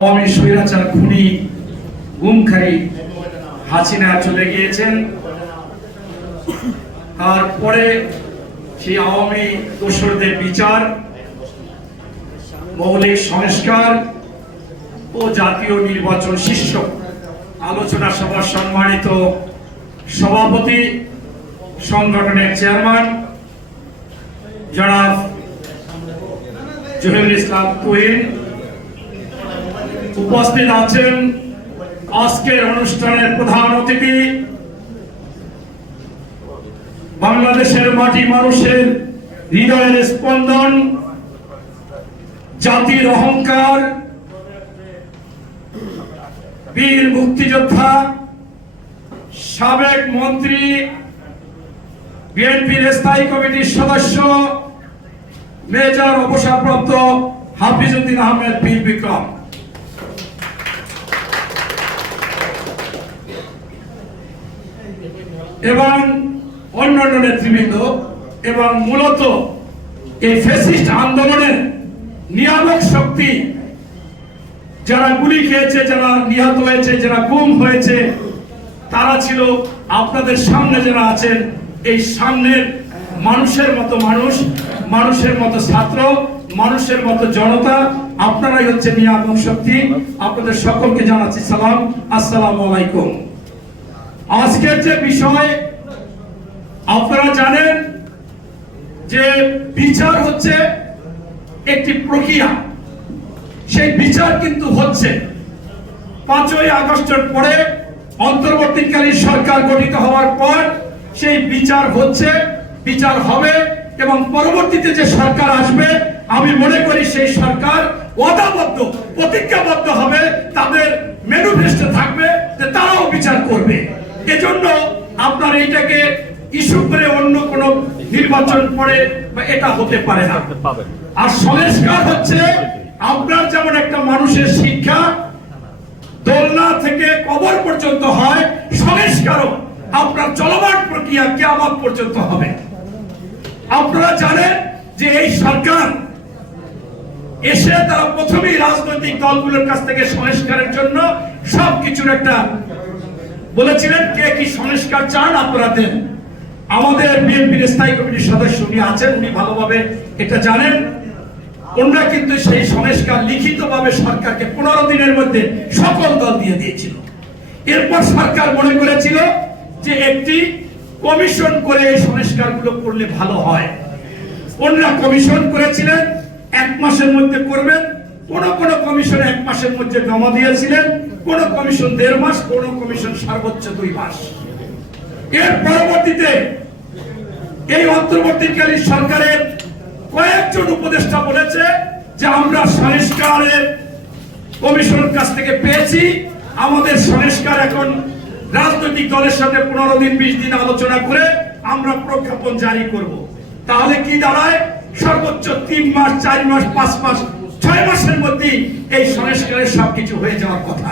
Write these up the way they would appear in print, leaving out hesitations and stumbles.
আওয়ামী স্বৈরাচার খুনি গুমখারি হাসিনা চলে গিয়েছেন। তারপরে সেই আওয়ামী দোসরদের বিচার, মৌলিক সংস্কার ও জাতীয় নির্বাচন শীর্ষক আলোচনা সভার সম্মানিত সভাপতি, সংগঠনের চেয়ারম্যান জনাব জহিরুল ইসলাম তুহিন, উপস্থিত আছেন আজকের অনুষ্ঠানের প্রধান অতিথি, বাংলাদেশের মাটি মানুষের হৃদয়ের স্পন্দন, জাতির অহংকার, বীর মুক্তিযোদ্ধা, সাবেক মন্ত্রী, বিএনপির স্থায়ী কমিটির সদস্য মেজর অবসরপ্রাপ্ত হাফিজউদ্দিন আহমেদ বীর বিক্রম, এবং অন্যান্য নেতৃবৃন্দ, এবং মূলত এই ফ্যাসিস্ট আন্দোলনের নিয়ামক শক্তি, যারা গুলি খেয়েছে, যারা নিহত হয়েছে, যারা গুম হয়েছে, তারা ছিল আপনাদের সামনে যারা আছেন, এই সামনের মানুষের মতো মানুষ, মানুষের মতো ছাত্র, মানুষের মতো জনতা, আপনারাই হচ্ছে নিয়ামক শক্তি। আপনাদের সকলকে জানাচ্ছি সালাম, আসসালামু আলাইকুম। আজকের যে বিষয় আপনারা জানেন যে বিচার হচ্ছে একটি প্রক্রিয়া, সেই বিচার কিন্তু হচ্ছে 5ই আগস্টের পরে অন্তর্বর্তীকালীন সরকার গঠিত হওয়ার পর সেই বিচার হচ্ছে, বিচার হবে, এবং পরবর্তীতে যে সরকার আসবে আমি মনে করি সেই সরকার ওয়াদাবদ্ধ, প্রতিজ্ঞাবদ্ধ হবে, তাদের ম্যানিফেস্টো থাকবে যে তারাও বিচার করবে। এজন্য আপনার এইটাকে ইস্যু করে অন্য কোন নির্বাচন পরে এটা হতে পারে না। আর সংস্কার হচ্ছে আপনার যেমন একটা মানুষের শিক্ষা দোলনা থেকে কবর পর্যন্ত হয়, সংস্কারও আপনার চলমান প্রক্রিয়া কিয়ামত পর্যন্ত হবে। আপনারা জানেন যে এই সরকার এসে তারা প্রথমেই রাজনৈতিক দলগুলোর কাছ থেকে সংস্কারের জন্য সবকিছুর একটা বলেছিলেন, কে কি সংস্কার চান আপনারা দেন। আমাদের বিএনপির স্থায়ী কমিটির সদস্য উনি আছেন, উনি ভালোভাবে এটা জানেন। ওনারা কিন্তু সেই সংস্কার লিখিতভাবে সরকারকে 15 দিনের মধ্যে সকল দল দিয়ে দিয়েছিল। এরপর সরকার মনে করেছিল যে একটি কমিশন করে এই সংস্কারগুলো করলে ভালো হয়। ওনারা কমিশন করেছিলেন, 1 মাসের মধ্যে করবেন। কোন কোন কমিশন 1 মাসের মধ্যে জমা দিয়েছিলেন, কোন কমিশন 1.5 মাস, কোন কমিশন সর্বোচ্চ 2 মাস। এর পরবর্তীতে এই অন্তর্বর্তীকালীন সরকারের কয়েকজন উপদেষ্টা বলেছে যে আমরা সংস্কারের কমিশনের কাছ থেকে পেয়েছি, আমাদের সংস্কার এখন রাজনৈতিক দলের সাথে 15 দিন 20 দিন আলোচনা করে আমরা প্রজ্ঞাপন জারি করব। তাহলে কি দাঁড়ায়, সর্বোচ্চ 3 মাস, 4 মাস, 5 মাস, 6 মাসের মধ্যে এই সংস্কারের সবকিছু হয়ে যাওয়ার কথা।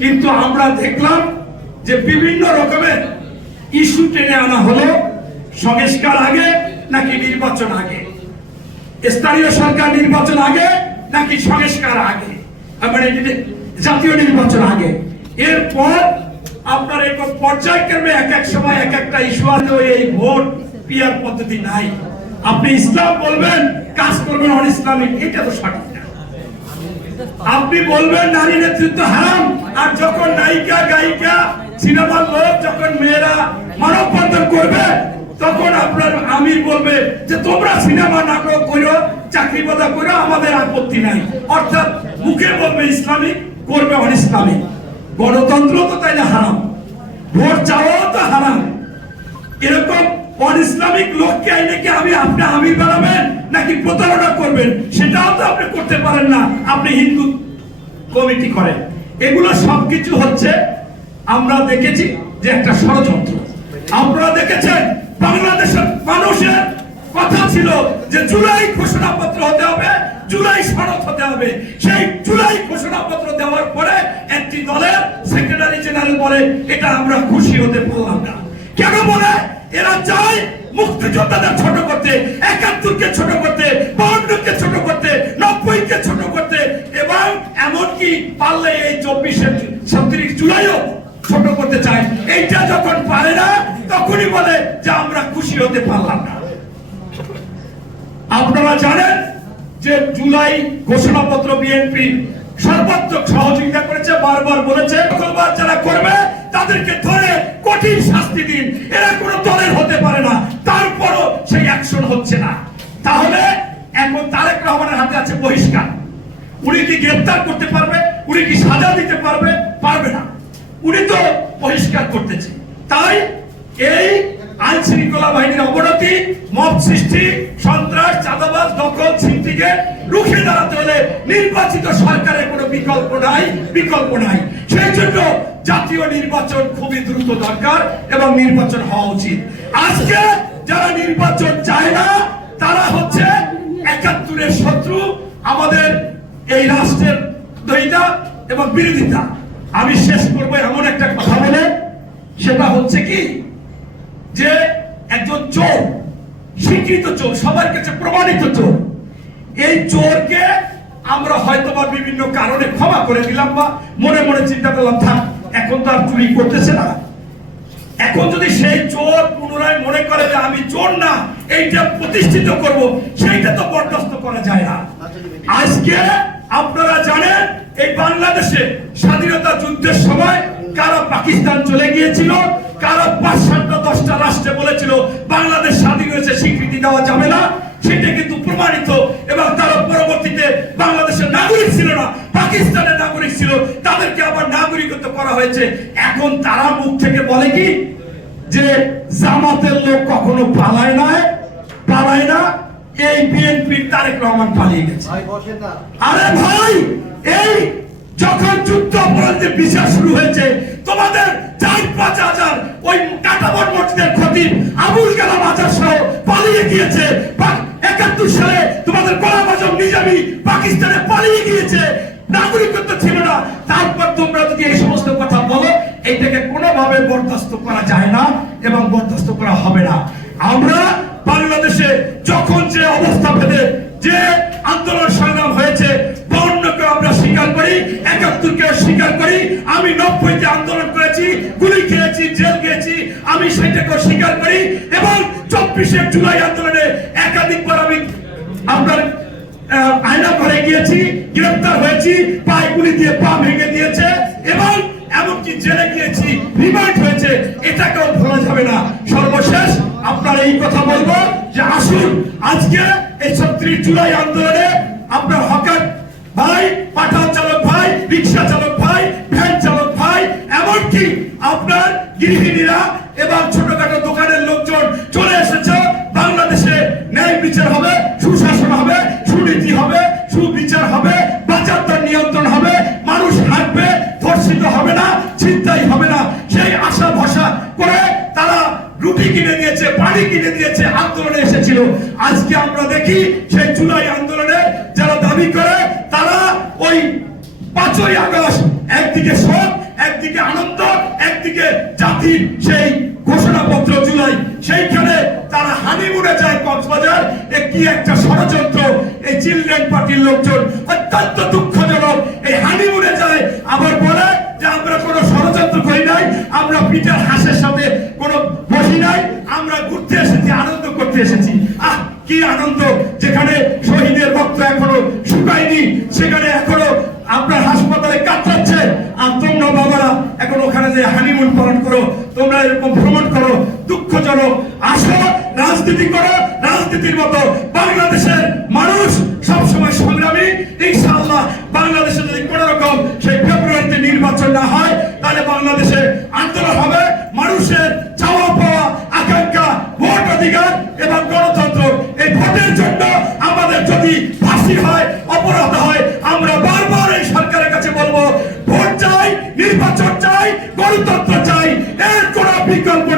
কিন্তু আমরা দেখলাম যে বিভিন্ন রকমের ইস্যু টেনে আনা হলো, সংস্কার আগে নাকি নির্বাচন আগে, স্থানীয় সরকার নির্বাচন আগে নাকি সংস্কার আগে, মানে জাতীয় নির্বাচন আগে। এরপর আপনার এই পর্যায়ক্রমে এক এক সময় এক একটা ইস্যু আছে। এই ভোট পিয়ার পদ্ধতি নাই, আপনি ইসলাম বলবেন, কাজ করবেন অন ইসলামিক, এটা তো সঠিক না। আপনি বলবেন নারী নেতৃত্ব হারাম, আর যখন নায়িকা, গায়িকা, সিনেমার লোক, যখন মেয়েরা মানববন্ধন করবে তখন আপনার আমির বলবে যে তোমরা সিনেমা, নাটক করো, চাকরি বাদা করো, আমাদের আপত্তি নাই। অর্থাৎ মুখে বলবে ইসলামিক, করবে অন ইসলামিক। গণতন্ত্র তো তাইলে হারাম, ভোট চাওয়াও তো হারাম। এরকম অন ইসলামিক লোককে আইনে কি আপনি আমির বানাবেন নাকি প্রতারণা করবেন, সেটাও তো আপনি করতে পারেন না। আপনি হিন্দু কমিটি করেন, এগুলো সবকিছু হচ্ছে আমরা দেখেছি যে একটা ষড়যন্ত্র। আপনারা দেখেছেন বাংলাদেশের মানুষের কথা ছিল যে জুলাই ঘোষণাপত্র হতে হবে, জুলাই সনদ হতে হবে। সেই জুলাই ঘোষণাপত্র দেওয়ার পরে একটি দলের সেক্রেটারি জেনারেল বলে এটা আমরা খুশি হতে পারলাম না। কেন বলে? এরা চায় মুক্তিযোদ্ধাদের ছোট করতে, 71কে ছোট করতে, 52কে ছোট করতে, 90কে ছোট করতে, এবং এমন এমনকি পারলে এই 24 জুলাইও ছোট করতে চায়। এইটা যখন পারে না তখনই বলে যে আমরা খুশি হতে পারলাম না। আপনারা জানেন যে জুলাই ঘোষণাপত্র বিএনপি সর্বাত্মক সহযোগিতা করেছে, বারবার বলেছে দখলবাজ যারা করবে তাদেরকে ধরে কঠিন শাস্তি দিন, এরা কোনো দলের হতে পারে না। তারপরও সেই অ্যাকশন হচ্ছে না। তাহলে এখন তারেক রহমানের হাতে আছে বহিষ্কার। উনি কি গ্রেফতার করতে পারবে? উনি কি সাজা দিতে পারবে? পারবে না। উনি তো বহিষ্কার করতেছে। তাই এই আইন শৃঙ্খলা বাহিনীর অবনতি, মব সৃষ্টি, সন্ত্রাস, চাঁদাবাজ, দখল, ছিনতাইকে রুখে দাঁড়াতে হলে নির্বাচিত সরকারের কোনো বিকল্প নাই। সেই জন্য জাতীয় নির্বাচন খুবই দ্রুত দরকার এবং নির্বাচন হওয়া উচিত। আজকে যারা নির্বাচন চায় না তারা হচ্ছে ৭১-এর শত্রু, আমাদের এই রাষ্ট্রের দ্বৈতা এবং বিরোধিতা। আমি শেষ করবো এমন একটা কথা বলে, সেটা হচ্ছে কি যে একজন চোর, স্বীকৃত চোর, সবার কাছে প্রমাণিত চোর, এই চোরকে আমরা হয়তোবা বিভিন্ন কারণে ক্ষমা করে দিলাম বা মনে মনে চিন্তা করলাম থাক এখন তো আর চুরি করতেছে না। এখন যদি সেই চোর পুনরায় মনে করে যে আমি চোর না, এইটা প্রতিষ্ঠিত করব, সেইটা তো বরদাস্ত করা যায় না। আজকে আপনারা জানেন এই বাংলাদেশে স্বাধীনতা যুদ্ধের সময় কারা পাকিস্তান চলে গিয়েছিল, কারা ৫-৭টা ১০টা রাষ্ট্রে বলেছিল বাংলাদেশ স্বাধীন হয়েছে, স্বীকৃতি দেওয়া যাবে না, সেটা কিন্তু প্রমাণিত। এবং তারা পরবর্তীতে বাংলাদেশের নাগরিক ছিল না, পাকিস্তানের নাগরিক ছিল, তাদেরকে আবার নাগরিকত্ব করা হয়েছে। এখন তারা মুখ থেকে বলে কি যে জামাতের লোক কখনো পালায় না, এই বিএনপির তারেক রহমান পালিয়ে গেছে। আরে ভাই, এই যখন যুদ্ধ অপরাধীদের বিচার শুরু হয়েছে, তোমাদের ৪-৫ হাজার ওই কাটাবন মসজিদের খতিব আবুল কালাম আজাদ সহ পালিয়ে গিয়েছে। ৭১ সালে তোমাদের গোলাম আজম নিজামী পাকিস্তানে পালিয়ে গিয়েছে, নাগরিকত্ব ছিল না। তারপর তোমরা যদি এই সমস্ত কথা বলো, এইটাকে কোনোভাবে বরদাস্ত করা যায় না এবং বরদাস্ত করা হবে না। আমরা বাংলাদেশে যখন যে অবস্থা পেতে যে আন্দোলন সংগ্রাম হয়েছে, ৫২কে আমরা স্বীকার করি, ৭১কে স্বীকার করি। আমি ৯০-তে আন্দোলন করেছি, গুলি খেয়েছি, জেল গিয়েছি, আমি সেটাকে স্বীকার করি। এবং ২৪শে জুলাই আন্দোলনে একাধিকবার আমি আপনার আয়না ঘরে গিয়েছি, গ্রেফতার হয়েছি, পায়ে গুলি দিয়ে পা ভেঙে দিয়েছে এবং এমনকি জেলে গিয়েছি, রিমান্ড হয়েছে, এটাকেও ভোলা যাবে না। সর্বশেষ আপনার এই কথা বলবো যে আসুন আজকে এই ৩৬ জুলাই আন্দোলনে আপনার হকার ভাই, পাঠান চালক ভাই, রিক্সা চালক ভাই, ভ্যান চালক ভাই, এমনকি আপনার গৃহিণীরা এবং ছোটখাটো দোকানের লোকজন চলে এসেছে। বাংলাদেশে ন্যায় বিচার হবে, সুশাসন হবে, সুনীতি হবে, সুবিচার হবে, বাজার দর নিয়ন্ত্রণ হবে, মানুষ হাঁটবে, ধর্ষিত হবে না, ছিনতাই হবে না। সেই আশা ভরসা করে তারা রুটি কিনে দিয়েছে, পানি কিনে দিয়েছে, আন্দোলনে এসেছিল। আজকে আমরা দেখি সেই জুলাই আন্দোলনে যারা দাবি করে তারা ওই ৫ই আগস্ট একদিকে শোক, একদিকে আনন্দ, একদিকে জাতির সেই ঘোষণাপত্র জুলাই, সেইখানে তারা হানিমুনে যায় কক্সবাজার। কি একটা ষড়যন্ত্র! এই চিলড্রেন পার্টির লোকজন অত্যন্ত দুঃখজনক, এই হানিমুনে যায়, আবার বলে যে আমরা কোনো ষড়যন্ত্র করি নাই, আমরা পিটার হাসের সাথে কোনো বসি নাই, আমরা ঘুরতে এসেছি, আনন্দ করতে এসেছি। কি আনন্দ! যেখানে শহীদের রক্ত এখনো শুকায়নি, সেখানে এখনো আপনার হাসপাতালে কাতরাচ্ছে, আর তোমরা বাবারা এখন ওখানে যে হানিমুন পালন করো, তোমরা এরকম ভ্রমণ করো, দুঃখজনক। আসো, রাজনীতি করো, রাজনীতির মতো। বাংলাদেশের মানুষ সবসময় সংগ্রামী। ইনশাআল্লাহ বাংলাদেশে যদি কোন রকম সেই ফেব্রুয়ারিতে নির্বাচন না হয়, তাহলে বাংলাদেশে আন্দোলন হবে। মানুষের চাওয়া পাওয়া, আকাঙ্ক্ষা, ভোট অধিকার এবং গণতন্ত্র, এই ভোটের জন্য আমাদের যদি ফাঁসি হয়, অপরাধ হয়, আমরা বারবার এই সরকারের কাছে বলবো ভোট চাই, নির্বাচন চাই, গণতন্ত্র চাই, এর কোনো বিকল্প